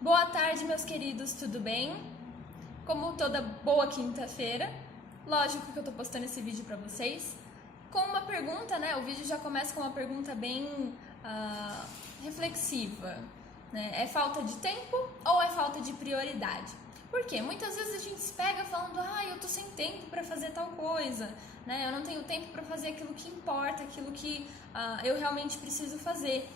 Boa tarde, meus queridos, tudo bem? Como toda boa quinta-feira, lógico que eu tô postando esse vídeo pra vocês com uma pergunta, né? O vídeo já começa com uma pergunta bem reflexiva, né? É falta de tempo ou é falta de prioridade? Por quê? Muitas vezes a gente se pega falando, eu tô sem tempo pra fazer tal coisa, né? Eu não tenho tempo pra fazer aquilo que importa, aquilo que eu realmente preciso fazer.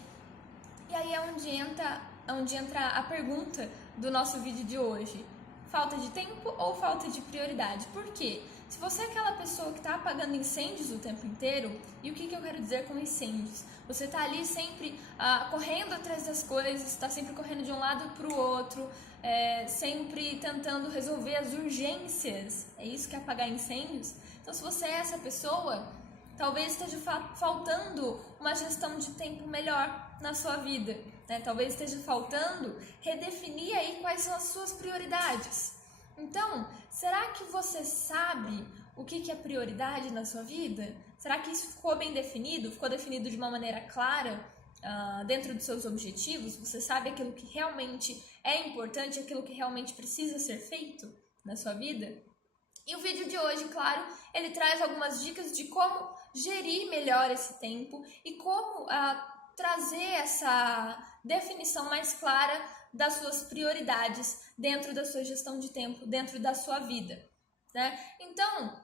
E aí é onde entra a pergunta do nosso vídeo de hoje. Falta de tempo ou falta de prioridade? Por quê? Se você é aquela pessoa que está apagando incêndios o tempo inteiro, e o que eu quero dizer com incêndios? Você está ali sempre correndo atrás das coisas, está sempre correndo de um lado para o outro, sempre tentando resolver as urgências. É isso que é apagar incêndios? Então, se você é essa pessoa, talvez esteja faltando uma gestão de tempo melhor na sua vida, né? Talvez esteja faltando redefinir aí quais são as suas prioridades. Então, será que você sabe o que é prioridade na sua vida? Será que isso ficou bem definido? Ficou definido de uma maneira clara dentro dos seus objetivos? Você sabe aquilo que realmente é importante, aquilo que realmente precisa ser feito na sua vida? E o vídeo de hoje, claro, ele traz algumas dicas de como gerir melhor esse tempo e como trazer essa definição mais clara das suas prioridades dentro da sua gestão de tempo, dentro da sua vida, né? Então,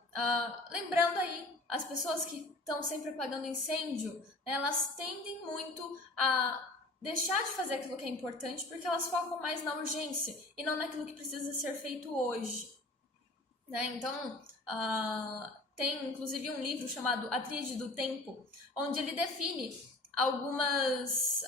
lembrando aí, as pessoas que estão sempre apagando incêndio, né, elas tendem muito a deixar de fazer aquilo que é importante porque elas focam mais na urgência e não naquilo que precisa ser feito hoje, né? Então, tem inclusive um livro chamado A Tríade do Tempo, onde ele define alguns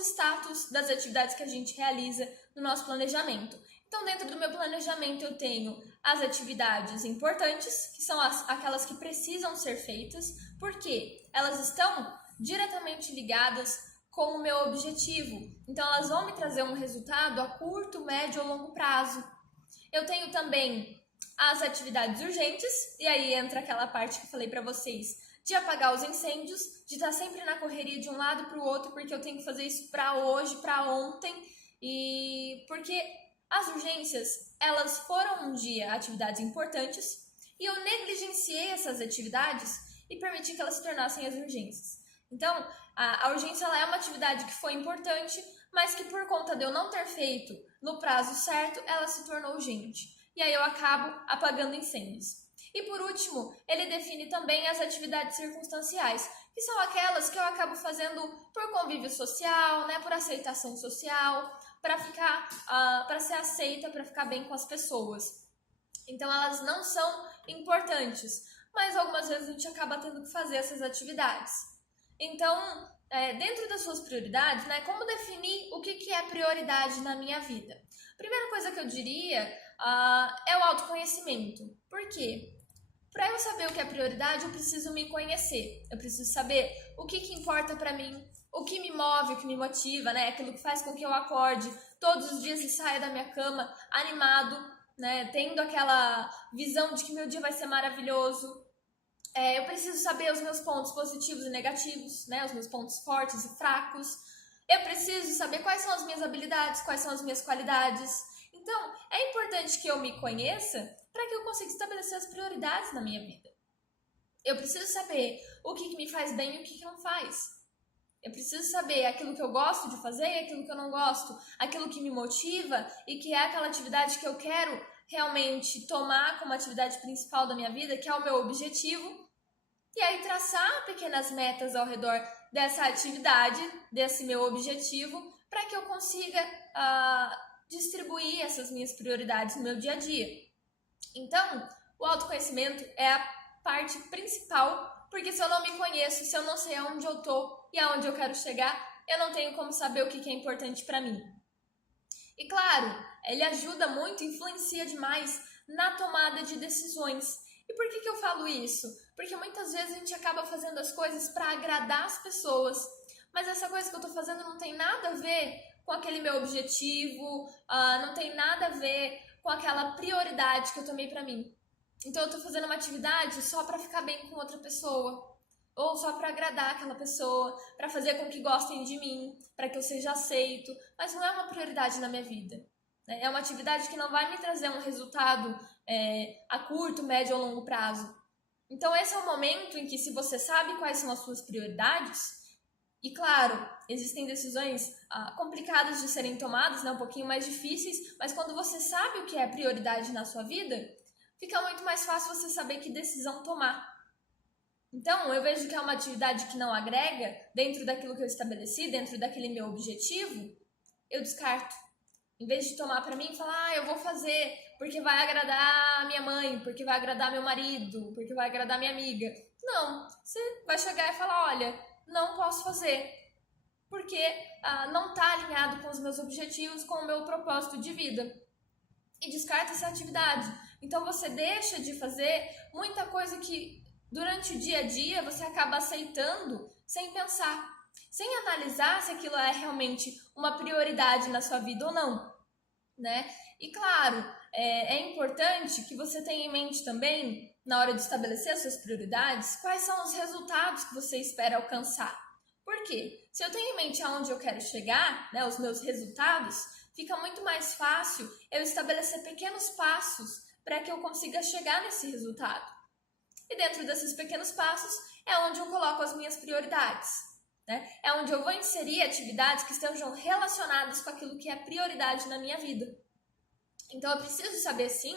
status das atividades que a gente realiza no nosso planejamento. Então, dentro do meu planejamento, eu tenho as atividades importantes, que são aquelas que precisam ser feitas, porque elas estão diretamente ligadas com o meu objetivo. Então, elas vão me trazer um resultado a curto, médio ou longo prazo. Eu tenho também as atividades urgentes, e aí entra aquela parte que eu falei para vocês, de apagar os incêndios, de estar sempre na correria de um lado para o outro, porque eu tenho que fazer isso para hoje, para ontem, e porque as urgências, elas foram um dia atividades importantes, e eu negligenciei essas atividades e permiti que elas se tornassem as urgências. Então, a urgência ela é uma atividade que foi importante, mas que por conta de eu não ter feito no prazo certo, ela se tornou urgente. E aí eu acabo apagando incêndios. E por último, ele define também as atividades circunstanciais, que são aquelas que eu acabo fazendo por convívio social, né, por aceitação social, para ser aceita, para ficar bem com as pessoas. Então elas não são importantes, mas algumas vezes a gente acaba tendo que fazer essas atividades. Então, dentro das suas prioridades, né, como definir o que é prioridade na minha vida? Primeira coisa que eu diria é o autoconhecimento. Por quê? Para eu saber o que é prioridade, eu preciso me conhecer. Eu preciso saber o que importa para mim, o que me move, o que me motiva, né? Aquilo que faz com que eu acorde todos os dias e saia da minha cama animado, né? Tendo aquela visão de que meu dia vai ser maravilhoso. Eu preciso saber os meus pontos positivos e negativos, né? Os meus pontos fortes e fracos. Eu preciso saber quais são as minhas habilidades, quais são as minhas qualidades. Então, é importante que eu me conheça para que eu consiga estabelecer as prioridades na minha vida. Eu preciso saber o que me faz bem e o que não faz. Eu preciso saber aquilo que eu gosto de fazer e aquilo que eu não gosto, aquilo que me motiva e que é aquela atividade que eu quero realmente tomar como atividade principal da minha vida, que é o meu objetivo. E aí traçar pequenas metas ao redor dessa atividade, desse meu objetivo, para que eu consiga distribuir essas minhas prioridades no meu dia a dia. Então, o autoconhecimento é a parte principal, porque se eu não me conheço, se eu não sei aonde eu tô e aonde eu quero chegar, eu não tenho como saber o que é importante para mim. E claro, ele ajuda muito, influencia demais na tomada de decisões. E por que eu falo isso? Porque muitas vezes a gente acaba fazendo as coisas para agradar as pessoas, mas essa coisa que eu tô fazendo não tem nada a ver com aquele meu objetivo, não tem nada a ver com aquela prioridade que eu tomei para mim. Então eu tô fazendo uma atividade só para ficar bem com outra pessoa, ou só para agradar aquela pessoa, para fazer com que gostem de mim, para que eu seja aceito, mas não é uma prioridade na minha vida. Né? É uma atividade que não vai me trazer um resultado a curto, médio ou longo prazo. Então esse é o momento em que, se você sabe quais são as suas prioridades, e claro, existem decisões complicadas de serem tomadas, né, um pouquinho mais difíceis, mas quando você sabe o que é prioridade na sua vida, fica muito mais fácil você saber que decisão tomar. Então, eu vejo que é uma atividade que não agrega dentro daquilo que eu estabeleci, dentro daquele meu objetivo, eu descarto. Em vez de tomar para mim e falar, eu vou fazer porque vai agradar minha mãe, porque vai agradar meu marido, porque vai agradar minha amiga. Não, você vai chegar e falar, olha, não posso fazer, porque não está alinhado com os meus objetivos, com o meu propósito de vida. E descarta essa atividade. Então você deixa de fazer muita coisa que durante o dia a dia você acaba aceitando sem pensar, sem analisar se aquilo é realmente uma prioridade na sua vida ou não, né? E claro, é importante que você tenha em mente também, na hora de estabelecer as suas prioridades, quais são os resultados que você espera alcançar. Por quê? Se eu tenho em mente aonde eu quero chegar, né, os meus resultados, fica muito mais fácil eu estabelecer pequenos passos para que eu consiga chegar nesse resultado. E dentro desses pequenos passos é onde eu coloco as minhas prioridades. Né? É onde eu vou inserir atividades que estejam relacionadas com aquilo que é prioridade na minha vida. Então eu preciso saber, sim,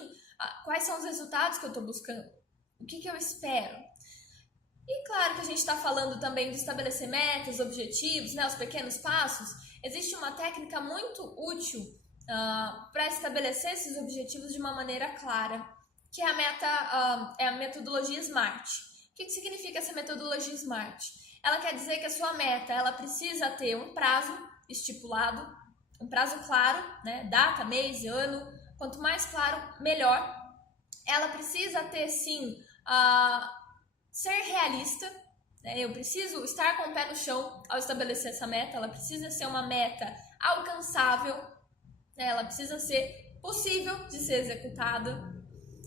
quais são os resultados que eu estou buscando. O que eu espero. E claro que a gente está falando também de estabelecer metas, objetivos, né, os pequenos passos. Existe uma técnica muito útil para estabelecer esses objetivos de uma maneira clara, que é a metodologia SMART. O que significa essa metodologia SMART? Ela quer dizer que a sua meta ela precisa ter um prazo estipulado, um prazo claro, né, data, mês, ano. Quanto mais claro, melhor. Ela precisa ter, sim, ser realista. Né? Eu preciso estar com o pé no chão ao estabelecer essa meta. Ela precisa ser uma meta alcançável. Né? Ela precisa ser possível de ser executada.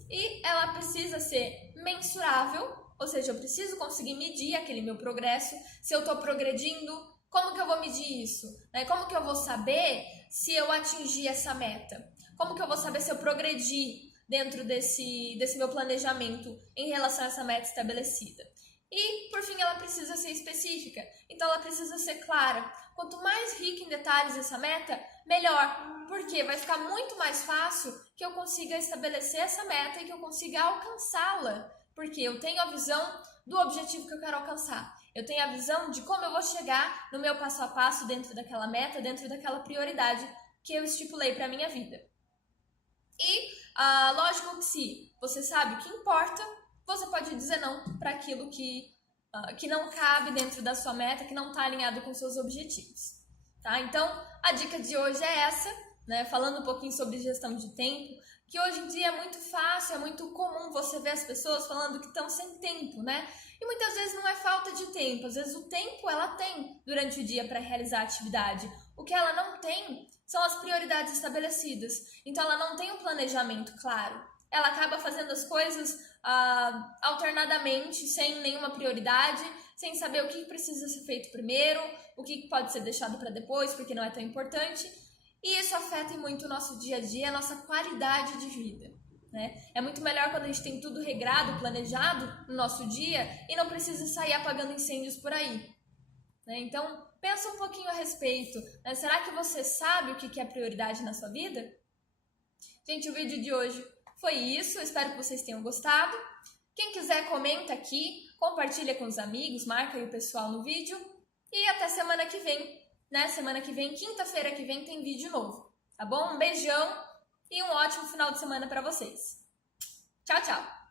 E ela precisa ser mensurável, ou seja, eu preciso conseguir medir aquele meu progresso. Se eu estou progredindo, como que eu vou medir isso? Né? Como que eu vou saber se eu atingir essa meta? Como que eu vou saber se eu progredi dentro desse meu planejamento em relação a essa meta estabelecida? E, por fim, ela precisa ser específica. Então, ela precisa ser clara. Quanto mais rica em detalhes essa meta, melhor. Porque vai ficar muito mais fácil que eu consiga estabelecer essa meta e que eu consiga alcançá-la. Porque eu tenho a visão do objetivo que eu quero alcançar. Eu tenho a visão de como eu vou chegar no meu passo a passo dentro daquela meta, dentro daquela prioridade que eu estipulei para a minha vida. E, lógico que se você sabe o que importa, você pode dizer não para aquilo que não cabe dentro da sua meta, que não está alinhado com seus objetivos. Tá? Então, a dica de hoje é essa, né? Falando um pouquinho sobre gestão de tempo, que hoje em dia é muito fácil, é muito comum você ver as pessoas falando que estão sem tempo, né? E muitas vezes não é falta de tempo, às vezes o tempo ela tem durante o dia para realizar a atividade. O que ela não tem são as prioridades estabelecidas. Então ela não tem um planejamento claro. Ela acaba fazendo as coisas alternadamente, sem nenhuma prioridade, sem saber o que precisa ser feito primeiro, o que pode ser deixado para depois, porque não é tão importante. E isso afeta muito o nosso dia a dia, a nossa qualidade de vida. Né? É muito melhor quando a gente tem tudo regrado, planejado no nosso dia e não precisa sair apagando incêndios por aí. Né? Então, pensa um pouquinho a respeito. Né? Será que você sabe o que é prioridade na sua vida? Gente, o vídeo de hoje foi isso. Espero que vocês tenham gostado. Quem quiser, comenta aqui, compartilha com os amigos, marca aí o pessoal no vídeo. E até semana que vem. Né? Semana que vem, quinta-feira que vem, tem vídeo novo. Tá bom? Um beijão e um ótimo final de semana para vocês. Tchau, tchau!